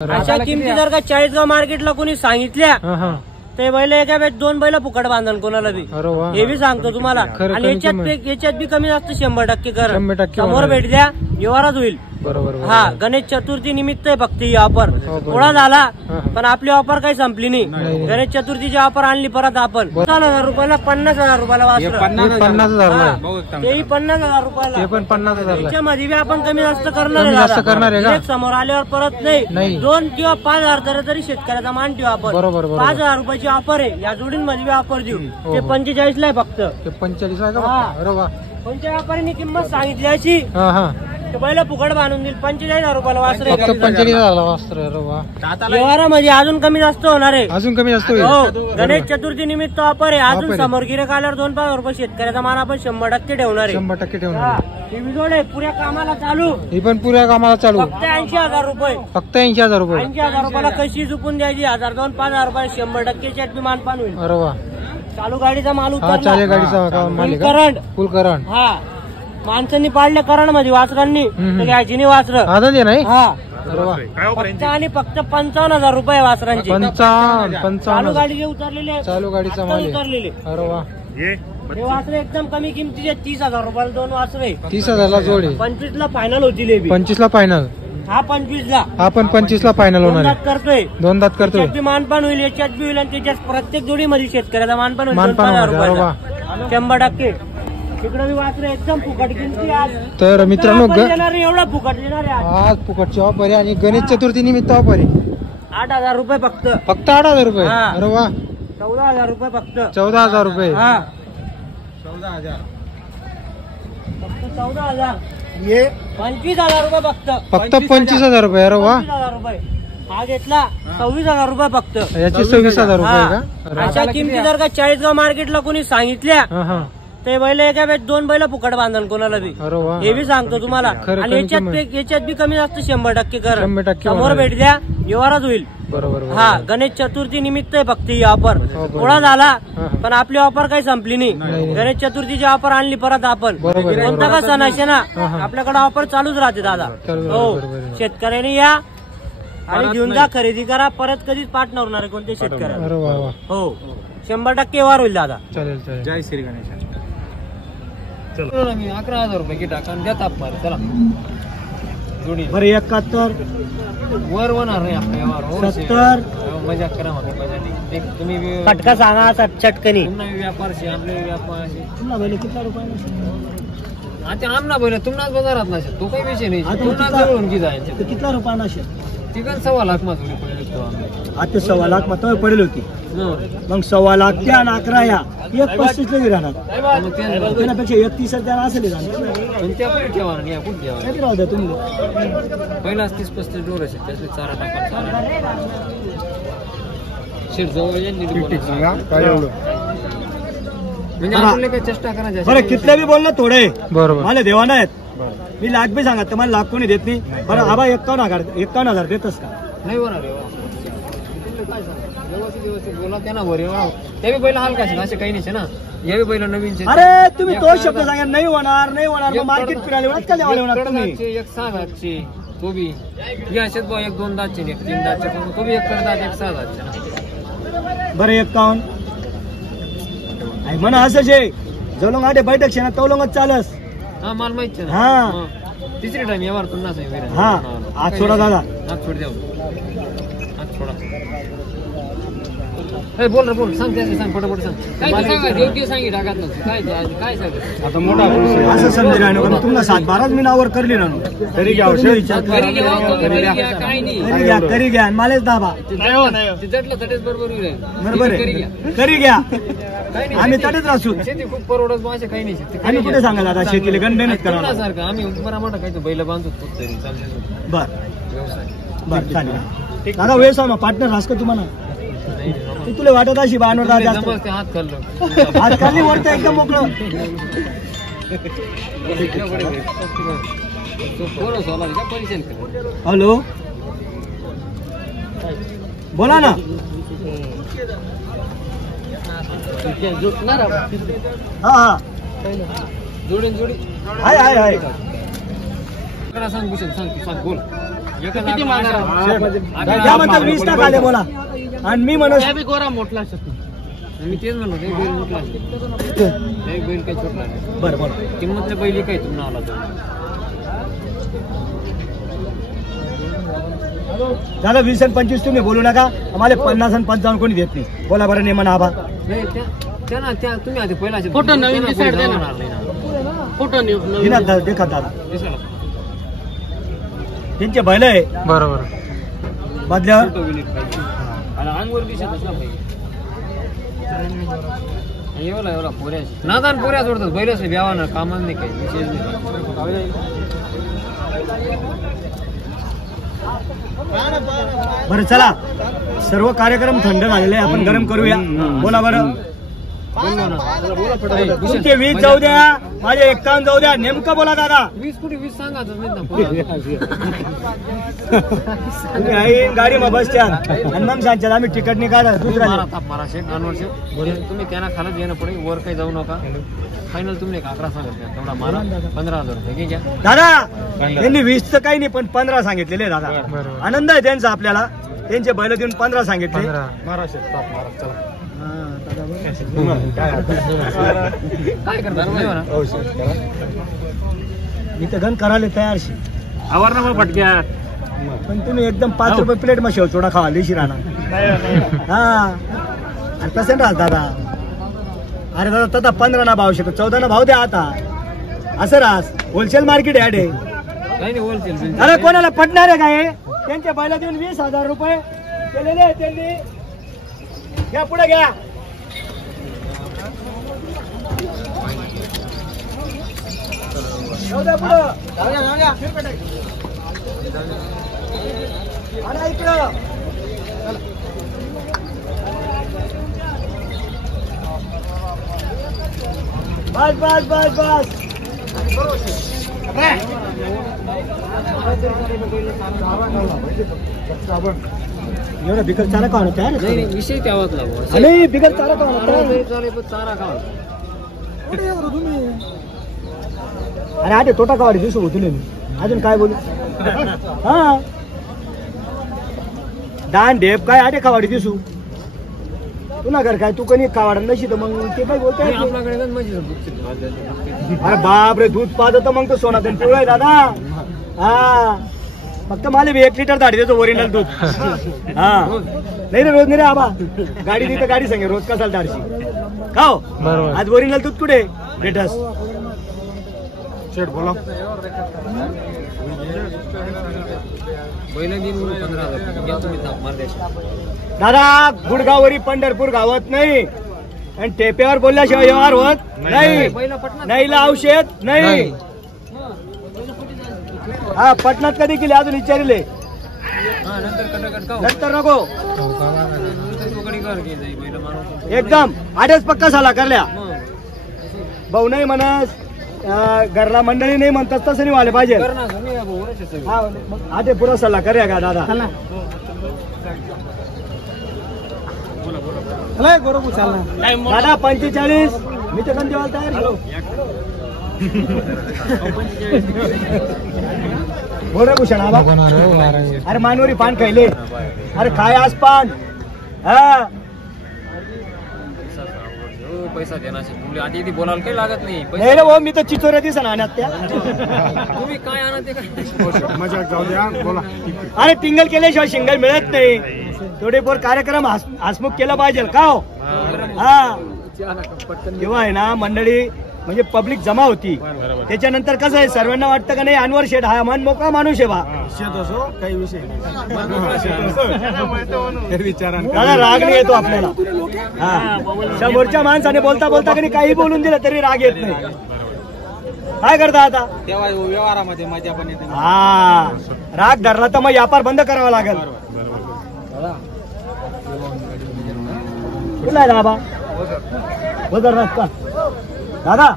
अशा किमती जर का चाळीसगाव मार्केटला कोणी सांगितल्या ते बैल एका वेळेस 2 बैल फुकट बांधन कोणाला बी, हे बी सांगतो तुम्हाला। आणि याच्यात बी कमी जास्त 100% कर, समोर भेट द्या व्यवहारच होईल। बरोबर। हा, गणेश चतुर्थी निमित्त आहे फक्त ही ऑफर, थोडा झाला पण आपली ऑफर काही संपली नाही। गणेश चतुर्थीची ऑफर आणली परत आपण। 50,000 रुपयाला 50,000 रुपयाला वासर, 50,000 तेही 50,000 रुपयाला, ते पण 50,000 त्याच्यामध्ये बी आपण कमी जास्त करणार आहे का? समोर आल्यावर परत नाही 2 किंवा 5,000 तरी शेतकऱ्याचा मान ठेवा आपण। 5,000 रुपयाची ऑफर आहे, या जोडींमध्ये बी ऑफर देऊ। ते 45 ला आहे फक्त, 45 आहे का? अरे वा, कोणत्या व्यापाऱ्यांनी किंमत सांगितली अशी पहिला फुकट बांधून दिल 45,000 रुपयाला वासर, 45,000 वासर। अरे वा, व्यवहारामध्ये अजून कमी जास्त होणार आहे, अजून कमी जास्त होईल। हो, गणेश चतुर्थी निमित्त ऑफर आहे। अजून समोर गिरेक आल्यावर 2,000 रुपये शेतकऱ्याचा मान आपण 100% ठेवणार आहे, 100% ठेवणार। ही जोड आहे पुऱ्या कामाला चालू, ही पण पुऱ्या कामाला चालू, फक्त 80,000 रुपये, फक्त 80,000 रुपये। 80,000 रुपयाला कशी चुकून द्यायची, 1,000 5,000 रुपये 100% चॅट मानपान होईल। अरे वा, चालू गाडीचा माल चालू गाडीचा माल करंट, फुल करंट। हा, माणसांनी पाडले करंट मध्ये वासरांनी घ्यायची नाही वासर, आदत नाही। हा, अरे वा, फक्त आणि फक्त 55,000 रुपये वासरांची। 55 चालू गाडी उतरलेली आहे, चालू गाडीचा माल उतरलेली। अरे वा, हे वासरे एकदम कमी किमतीचे 30,000 रुपयाला 2 वासरे, 30,000 ला जोडी। 25 ला फायनल होतील, 25 ला फायनल, हा 25 ला, हा पण 25 ला फायनल होणार आहे। करतोय 2 दात करतोय, त्याच्यात बी मानपान होईल, याच्यात बी होईल, आणि त्याच्यात प्रत्येक जोडीमध्ये शेतकऱ्याचा मानपान होईल। मानपान होणार, अरे वा, 100%। तिकडे बी वासरे एकदम फुकट किमती आज, तर मित्रांनो एवढा फुकट देणार आहे आज फुकटची ऑफर आहे आणि गणेश चतुर्थी निमित्त ऑफर आहे। 8,000 रुपये फक्त, फक्त 8,000 रुपये। अरे वा, 14,000 रुपये फक्त, 14,000 रुपये। हा, 14,000 फक्त, 14,000 ये 25,000 रुपये फक्त, फक्त 25,000 रुपये। अरे वा, 25,000 रुपये। हा घेतला 26,000 रुपये फक्त, याची 26,000 रुपये का? अशा किमती जर का चाळीसगाव मार्केटला कोणी सांगितल्या ते बैल एका वेळेस 2 बैल फुकट बांधन कोणाला बी, अरे वा, हे बी सांगतो तुम्हाला। आणि याच्यात बी कमी जास्त 100% कर, 100% समोर भेट द्या व्यवहारच होईल। बरोबर। हा, गणेश चतुर्थी निमित्त आहे फक्त ही ऑफर, थोडा झाला पण आपली ऑफर काही संपली नाही। गणेश चतुर्थीची ऑफर आणली परत आपण, कोणता का सण असे ना आपल्याकडे ऑफर चालूच राहते दादा। हो, शेतकऱ्यांनी या आणि घेऊन जा, खरेदी करा, परत कधीच पाठ नवणार आहे कोणत्या शेतकऱ्याला। अरे वा, हो, 100% व्यवहार होईल दादा। चालेल चालेल। जय श्री गणेश। मी 11,000 रुपये की टाका द्या ताप मार, चला जोडी बरं 71 वर होणार नाही आपल्या व्यवहार। 70 मजा करा, तुम्ही फटका सांगा चटकनी, व्यापारशी आपले व्यापारशी तुम्हाला बैल किती रुपये? आता आमना बैल तुम्हाला बाजारात नसेल, तो काही विषय नाही, तुम्हाला जवळून की जायचं। किती रुपयाला असेल? तिकडे 1.25 लाख मध्ये आता 1.25 लाख मग पडेल होती, मग 1.25 लाख त्या आणि 11 या 1.35 लगी राहणार, त्यापेक्षा 31 त्याला असेल राहू द्या तुम्ही। पहिला 30-35 डोर असेल, त्याचे चारा टाका, शेट जवळ म्हणजे आपल्याला काही चेष्टा करायची। बरं कितले बी बोल ना थोडे, बरोबर, मला देवाना आहेत, मी लाख बी सांगत मला लाख कोणी देत नाही। बरं आबा 51,000 देतस का? नाही होणार बोला त्यांना वर ते बी पहिला हलका असे काही नाही ना, या बी पहिला नवीन। अरे तुम्ही तो शब्द सांगा नाही होणार नाही होणार, मग मार्केट फिरायला का देवाला होणार तुम्ही? 1.6 तो बी या शेत भाऊ 1-2 दातचे 1-3 दातचे, तो बी 1 करतात 1.6 दातचे। बरं 51 म्हणा असंच आहे, जवळ आठे बैठक शे ना तवलंगच चालस। हा, मला माहिती आहे। हा, तिसरी टाइम यावर पुन्हा सांग। हा, आज सोडा दादा, आज सोड द्या, आज सोडा। बोल रे बोल, सांग सांग फटाफट सांग, काय योग्य सांगी टाकत काय काय सांग आता मोठा असं समजे राहणं, पण तुम्हाला 7-12 मिनिटावर करली ना तरी घ्या, विचार करी घ्या, मालेच दाबा जटलं तटेच बरोबर बरोबर आहे, करी घ्या, आम्ही तटेच राहू। शेती खूप परवडत माझे काही नाही, आम्ही कुठे सांगायला आता शेतीला गण मेहनत करा सारखं आम्ही बरा मोठा काही बैल बांधतो तरी बर बर चालेल दादा। वेळ सांगा पार्टनर रास का तुम्हाला? तुला वाटत अशी बांधवर हात खाल्लं, हात खाली वरतं एकदम मोकळं। हॅलो बोला ना। हा हा जोडी हाय हाय हाय सांग भूषण, सांग बोल। किती मागणार द्या म्हणतात 20 ला खाले बोला आणि मी म्हणत गोरा मोठला शकतो मी तेच म्हणलो एक बैल मोठला एक बैल काही छोटला नाही बरं बरं किंमतले बैल काय तुम्ही नावला दादा 20 आणि 25 तुम्ही बोलू नका आम्हाला 50 आणि 55 कोणी देत नाही बोला बरं नेमन आबा त्या तुम्ही आधी पहिला फोटो नवीन डिसाइड देणार नाही फोटो दिना देखा दादा त्यांचे बैल आहे बरोबर बदल्या अंगवर दिसतच ना एवढा एवढा पोऱ्या नादान पोऱ्या सोडतात बैलच ब्यावा ना कामान नाही काही विशेष नाही बरं चला सर्व कार्यक्रम थंड झालेले आहे आपण गरम करूया बोला बरं तुमचे 20 जाऊ द्या माझे 51 जाऊ द्या नेमकं बोला दादा 20 कुठे 20 सांगा तुम्ही आहे गाडी मग बस स्टँड आणि मग सांगशाल आम्ही तिकीट नाही काढा दुसरा तुम्ही त्यांना खालच येणं पडेल वर काही जाऊ नका फायनल तुम्ही 11 सांगितलं तेवढा मारा 15,000 रुपये घ्या दादा त्यांनी 20 तर काही नाही पण 15 सांगितलेले दादा आनंद आहे त्यांचा आपल्याला त्यांचे बैल देऊन 15 सांगितले काय करणार मी तर गण करायला तयारशी आवर ना मग पटक्या पण तुम्ही एकदम 5 रुपये प्लेट मग शेवचोडा खावा लिशी राहणार हा आणि कसं राहत दादा अरे दादा तथा 15 ना भाव शकतो 14 ना भाव द्या आता असं राहस होलसेल मार्केट आहे नाही होलसेल अरे कोणाला पटणार आहे काय त्यांच्या बैला देऊन 20,000 रुपये केलेले त्यांनी घ्या पुढे घ्या जाऊ द्या पुढं इकडं बस बस बस बस एवढा बिकर चारा का होता नाही विषय त्यावाच लागू अरे बिगर चारा का होता चारा का अरे आटे तोटा कावाडी दिसू होती मी अजून काय बोलू हा दान ढेप काय आटे कावाडी दिसू तुला घर काय तू कोणी कावाडा नशी तर मग ते काय बोलतोय अरे बाप रे दूध पाहत तर मग तो सोना त्यांनी पिवळाय दादा हा फक्त मला 1 लिटर दाढी देतो ओरिजिनल दूध हा नाही रे रोज नाही रे आबा गाडी नाही तर गाडी सांगे रोज कसाल दाढशी खाओ आज ओरिजिनल दूध कुठे लेटस बोला दादा गुडगावरी पंढरपूर गावात नाही आणि टेप्यावर बोलल्याशिवाय व्यवहार होत नाही नाही औषध नाही हा पटनात कधी केले अजून विचारले नंतर नको एकदम आठच पक्का झाला करल्या भाऊ नाही म्हणस घरला मंडळी नाही म्हणतात तसं नाही व्हायला पाहिजे आठे पुरा सल्ला करूया का दादा दादा 45 मी तर पण जेवायला तयार बोल रे भूषण आबा अरे मानवरी पान खायले अरे काय आज पान हा पैसा देणार आधी बोलायला काही लागत नाही नाही रे भाऊ मी तर चिचोऱ्या दिसा आणत त्या तुम्ही काय आणत जाऊ द्या बोला अरे टिंगल केल्याशिवाय शिंगल मिळत नाही थोडे पोर कार्यक्रम हसमुख केला पाहिजे का हो हा तेव्हा आहे ना मंडळी म्हणजे पब्लिक जमा होती त्याच्यानंतर कसं आहे सर्वांना वाटतं का नाही अनवर शेठ हा मन मोकळा माणूस आहे बा काही विषय दादा राग नाही येतो आपल्याला हा समोरच्या माणसाने बोलता बोलता कधी काही बोलून दिलं तरी राग येत नाही काय करता आता तेव्हा व्यवहारामध्ये मजा पण येते हा राग धरला तर मग व्यापार बंद करावा लागेल कुठला आहे दादा दादा